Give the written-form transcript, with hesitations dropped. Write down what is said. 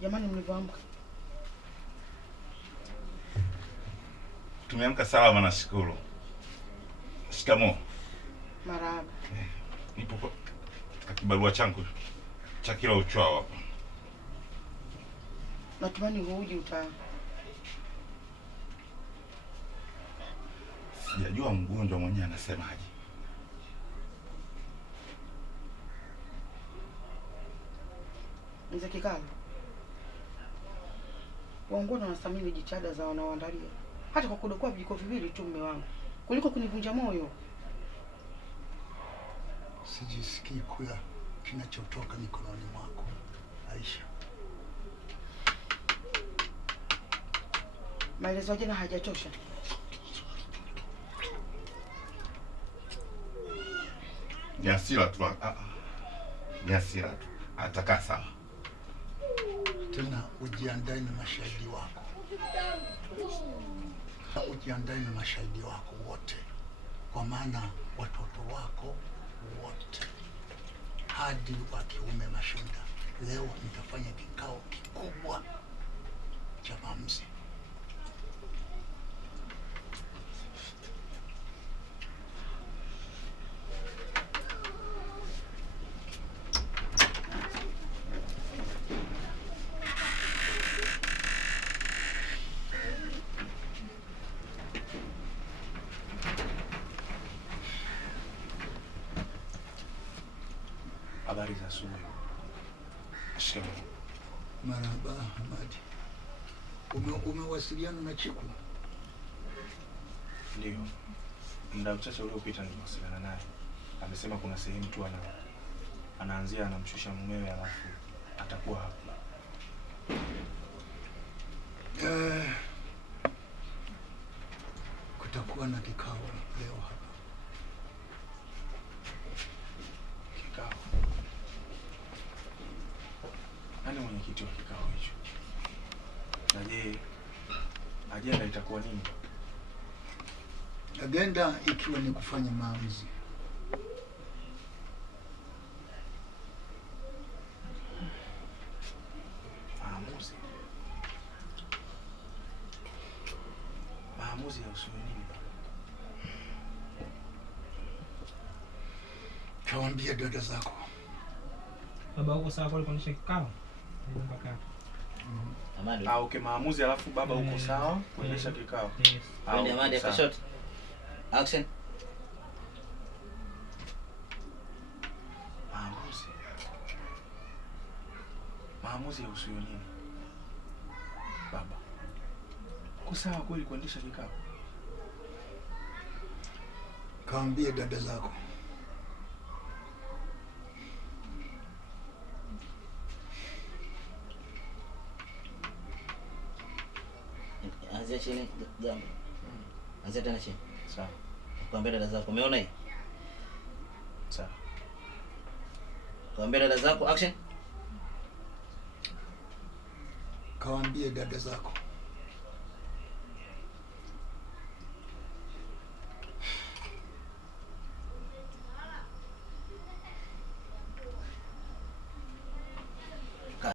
Jamani mlivyoamka? Tumeamka salama nashukuru. Shikamoo. Marahaba. Nipo kwa kibarua changu cha kila uchao hapa. Natumani uji Sijajua mgonjwa mwenyewe anasemaje. Mzee Kikala, waongoza wanastahimili jitihada za wanaoandalia, hata kwa kudokoa vijiko viwili tu mume wangu, kuliko kunivunja moyo. Sijisikii kula kinachotoka mikononi mwako, Aisha. Maelezo jana hajatosha. Ni hasira tu. Ni hasira tu. Atakaa sawa. Tena ujiandae na mashahidi wako. Ujiandae na mashahidi wako wote, kwa maana watoto wako wote hadi wa kiume Mashinda, leo nitafanya kikao kikubwa cha maamuzi. Habari za asubuhi. Shikamoo. Marhaba Hamadi. Umewasiliana na Chiku? Ndio. Muda mchache uliopita nimewasiliana naye. Amesema kuna sehemu tu anaanzia anamshusha mumewe alafu atakuwa hapa. Kutakuwa na kikao leo hapa. Kikao? Nani mwenyekiti wa kikao hicho? Na je, ajenda itakuwa nini? Agenda ikiwa ni kufanya maamuzi. Maamuzi? Maamuzi yahusu nini? Kawaambia dada zako. Baba huko sawa kwa kuonesha kikao? Amadi. Okay, maamuzi alafu baba uko sawa kuendesha kikao. Yes. Ndio Amadi ya shot. Action. Maamuzi. Maamuzi yahusu nini? Baba. Uko sawa kweli kuendesha kikao? Kawaambia dada zako. Anzia chini jambo. Anzia tena chini. Sawa. Kuambia dada zako, umeona hii? Sawa. Kuambia dada zako, action. Kawaambia dada zako.